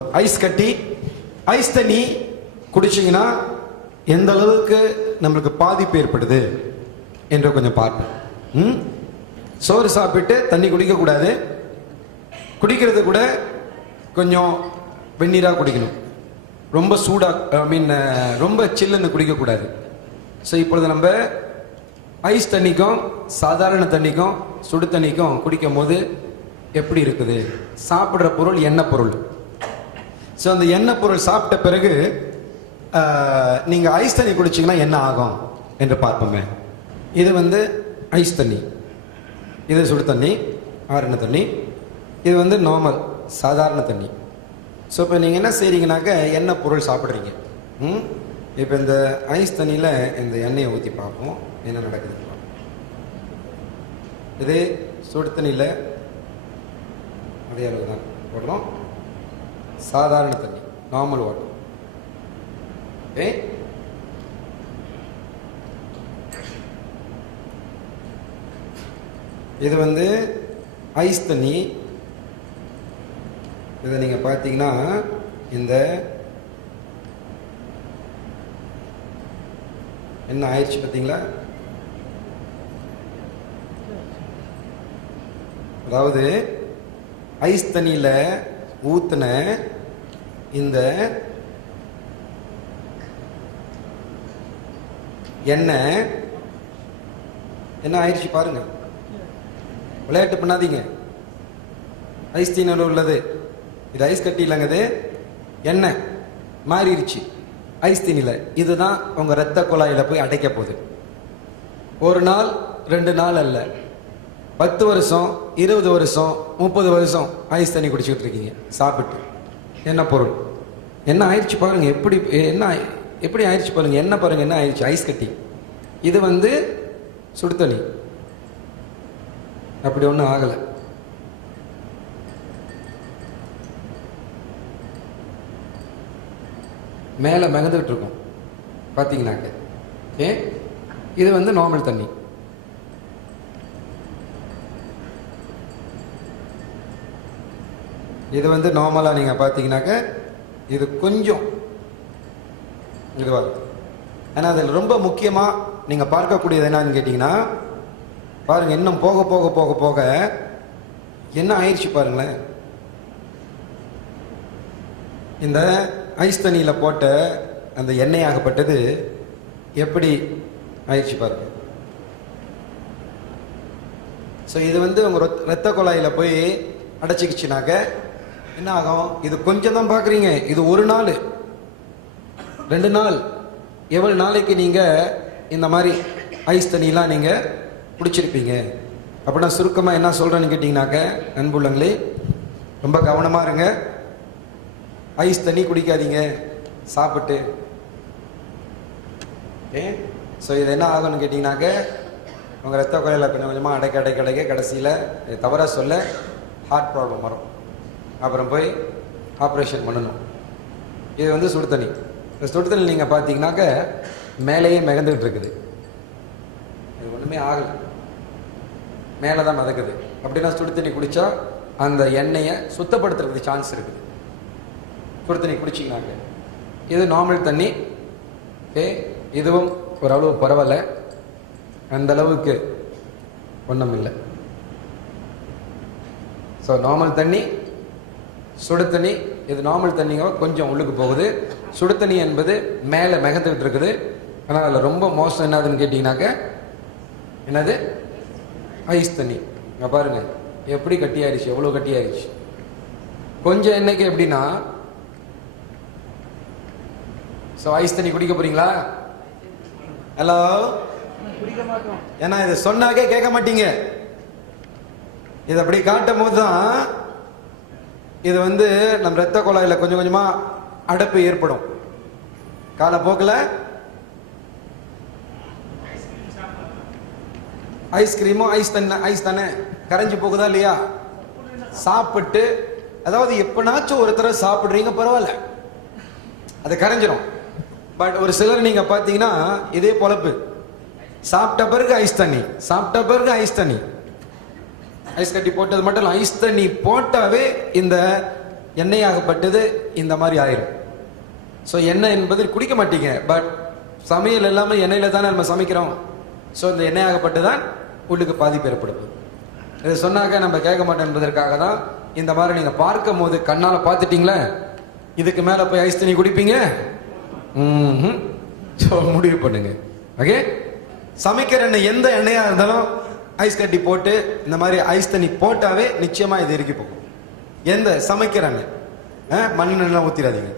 Ice கட்டி ice தண்ணி குடிச்சிங்கன்னா எந்த அளவுக்கு நம்மளுக்கு பாதிப்பு ஏற்படுது என்று கொஞ்சம் பார்ப்போம். சோறு சாப்பிட்டு தண்ணி குடிக்கக்கூடாது. குடிக்கிறது கூட கொஞ்சம் வெந்நீராக குடிக்கணும். ரொம்ப சூடாக ரொம்ப சில்லுன்னு குடிக்கக்கூடாது. ஸோ இப்பொழுது நம்ம ஐஸ் தண்ணிக்கும் சாதாரண தண்ணிக்கும் சுடு தண்ணிக்கும் குடிக்கும் போது எப்படி இருக்குது? சாப்பிட்ற பொருள் எண்ணெய் பொருள். ஸோ அந்த எண்ணெய் பொருள் சாப்பிட்ட பிறகு நீங்கள் ஐஸ் தண்ணி குடிச்சிங்கன்னா என்ன ஆகும் என்று பார்ப்போமே. இது ஐஸ் தண்ணி, இது சுடு தண்ணி, ஆறுன தண்ணி. இது நார்மல் சாதாரண தண்ணி. ஸோ இப்போ நீங்கள் என்ன செய்கிறீங்கனாக்க எண்ணெய் பொருள் சாப்பிட்றீங்க. இப்போ இந்த ஐஸ் தண்ணியில் இந்த எண்ணெயை ஊற்றி பார்ப்போம் என்ன நடக்குது. இது சுடு தண்ணியில் அதே அளவு தான் போடுறோம். சாதாரண தண்ணி, நார்மல் வாட்டர். ஓகே, இது ஐஸ் தண்ணி. இதை நீங்கள் பார்த்தீங்கன்னா இந்த என்ன ஆயிடுச்சு பார்த்தீங்களா? அதாவது ஐஸ் தண்ணியில் ஊற்றின இந்த எண்ணெய் என்ன ஆயிடுச்சு பாருங்க. விளையாட்டு பண்ணாதீங்க. ஐஸ் தண்ணியில் உள்ளது இது ஐஸ் கட்டி இல்லைங்க, இது எண்ணெய் மாறிடுச்சு ஐஸ் தண்ணியில். இதுதான் உங்க இரத்த குழாயில போய் அடைக்க போகுது. ஒரு நாள் 2 நாள் அல்ல, 10 வருஷம் 20 வருஷம் 30 வருஷம் ஐஸ் தண்ணி குடிச்சுக்கிட்டு இருக்கீங்க சாப்பிட்டு. என்ன பொருள் என்ன ஆயிடுச்சு பாருங்க. எப்படி ஆயிடுச்சு பாருங்க. என்ன பாருங்க என்ன ஆயிடுச்சு. ஐஸ் கட்டி. இது சுடு தண்ணி. அப்படி ஒன்றும் ஆகலை. மேலே மிதந்துட்டு இருக்கும் பார்த்தீங்கன்னாக்க. ஓகே, இது நார்மல் தண்ணி. இது நார்மலாக நீங்கள் பார்த்தீங்கன்னாக்க இது கொஞ்சம் இதுவாக இருக்கும். ஏன்னா அதில் ரொம்ப முக்கியமாக நீங்கள் பார்க்கக்கூடியது என்னன்னு கேட்டிங்கன்னா பாருங்கள், இன்னும் போக போக போக போக என்ன ஆயிடுச்சு பாருங்களேன். இந்த ஐஸ் தண்ணியில் போட்ட அந்த எண்ணெய் ஆகப்பட்டது எப்படி ஆயிடுச்சு பாருங்க. ஸோ இது உங்கள் இரத்த குழாயில் போய் அடைச்சிக்கிச்சுனாக்க என்ன ஆகும்? இது கொஞ்சம் தான் பார்க்குறீங்க. இது 1 நாள் 2 நாள் எவ்வளோ நாளைக்கு நீங்கள் இந்த மாதிரி ஐஸ் தண்ணிலாம் நீங்கள் குடிச்சிருப்பீங்க. அப்படின்னா சுருக்கமாக என்ன சொல்கிறேன்னு கேட்டிங்கனாக்க, அன்புள்ளங்களே ரொம்ப கவனமாக இருங்க. ஐஸ் தண்ணி குடிக்காதீங்க சாப்பிட்டு. ஓகே, ஸோ இது என்ன ஆகும்னு கேட்டிங்கனாக்க உங்கள் ரத்த குழாயில் கொஞ்சம் கொஞ்சமாக அடைக்க கடைசியில் தவறாக சொல்ல ஹார்ட் ப்ராப்ளம் வரும். அப்புறம் போய் ஆப்ரேஷன் பண்ணணும். இது சுடு தண்ணி. இந்த சுடு தண்ணி நீங்கள் பார்த்தீங்கன்னாக்க மேலேயே மிதந்துக்கிட்டு இருக்குது. இது ஒன்றுமே ஆகலை, மேலே தான் மிதக்குது. அப்படின்னா சுடு தண்ணி குடித்தா அந்த எண்ணெயை சுத்தப்படுத்துறதுக்கு சான்ஸ் இருக்குது. சுடு தண்ணி குடிச்சிங்கனாக்க இது நார்மல் தண்ணி. ஓகே, இதுவும் ஓரளவு பரவாயில்ல, அந்த அளவுக்கு ஒன்றும் இல்லை. ஸோ நார்மல் தண்ணி, சுடு தண்ணி. இது நார்மல் தண்ணிங்க கொஞ்சம் உள்ளுக்கு போகுது. சுடு தண்ணி என்பது மேலே மிதந்துக்கிட்டு இருக்குது. ஆனால் அதில் ரொம்ப மோசம் என்னதுன்னு கேட்டிங்கனாக்க என்னது? ஐஸ் தண்ணி. இங்கே பாருங்கள் எப்படி கட்டியாயிருச்சு, எவ்வளோ கட்டியாயிருச்சு. கொஞ்சம் எண்ணெய்க்கு எப்படின்னா, ஸோ ஐஸ் தண்ணி குடிக்க போறீங்களா? ஹலோ, ஏன்னா இதை சொன்னாக்கே கேட்க மாட்டீங்க. இது அப்படி காட்டும் போது தான் இது நம்ம இரத்த குழாயில் கொஞ்சம் கொஞ்சமா அடைப்பு ஏற்படும். காலப்போக்கில் ஐஸ்கிரீமும் ஐஸ் தானே கரைஞ்சு போகுதா இல்லையா? சாப்பிட்டு, அதாவது எப்பனாச்சும் ஒருத்தர் சாப்பிடுறீங்க பரவாயில்ல, அது கரைஞ்சிரும். பட் ஒரு சிலர் நீங்க பார்த்தீங்கன்னா இதே பொழப்பு. சாப்பிட்ட பிறகு ஐஸ் தண்ணி, சாப்பிட்ட பிறகு ஐஸ் தண்ணி. ஐஸ் கட்டி போட்டது மட்டும் இல்லை, ஐஸ் தண்ணி போட்டாவே இந்த எண்ணெயாகப்பட்டது இந்த மாதிரி ஆயிரும். ஸோ எண்ணெய் என்பது குடிக்க மாட்டீங்க, பட் சமையல் எல்லாமே எண்ணெயில தானே நம்ம சமைக்கிறோம். ஸோ இந்த எண்ணெயாகப்பட்டு தான் உள்ளுக்கு பாதிப்பு ஏற்படுது. இதை சொன்னாக்க நம்ம கேட்க மாட்டோம் என்பதற்காக தான் இந்த மாதிரி நீங்க பார்க்கும் போது கண்ணால பார்த்துட்டீங்களே, இதுக்கு மேல போய் ஐஸ் தண்ணி குடிப்பீங்க? ஸோ முடிவு பண்ணுங்க. ஓகே, சமைக்கிற எண்ணெய் எந்த எண்ணெயா இருந்தாலும் ஐஸ் கட்டி போட்டு இந்த மாதிரி ஐஸ் தண்ணி போட்டாவே நிச்சயமா இது இறுக்கி போகும். எந்த சமைக்கிற எண்ணெய், மண்ணெண்ணெய் ஊத்திராதீங்க.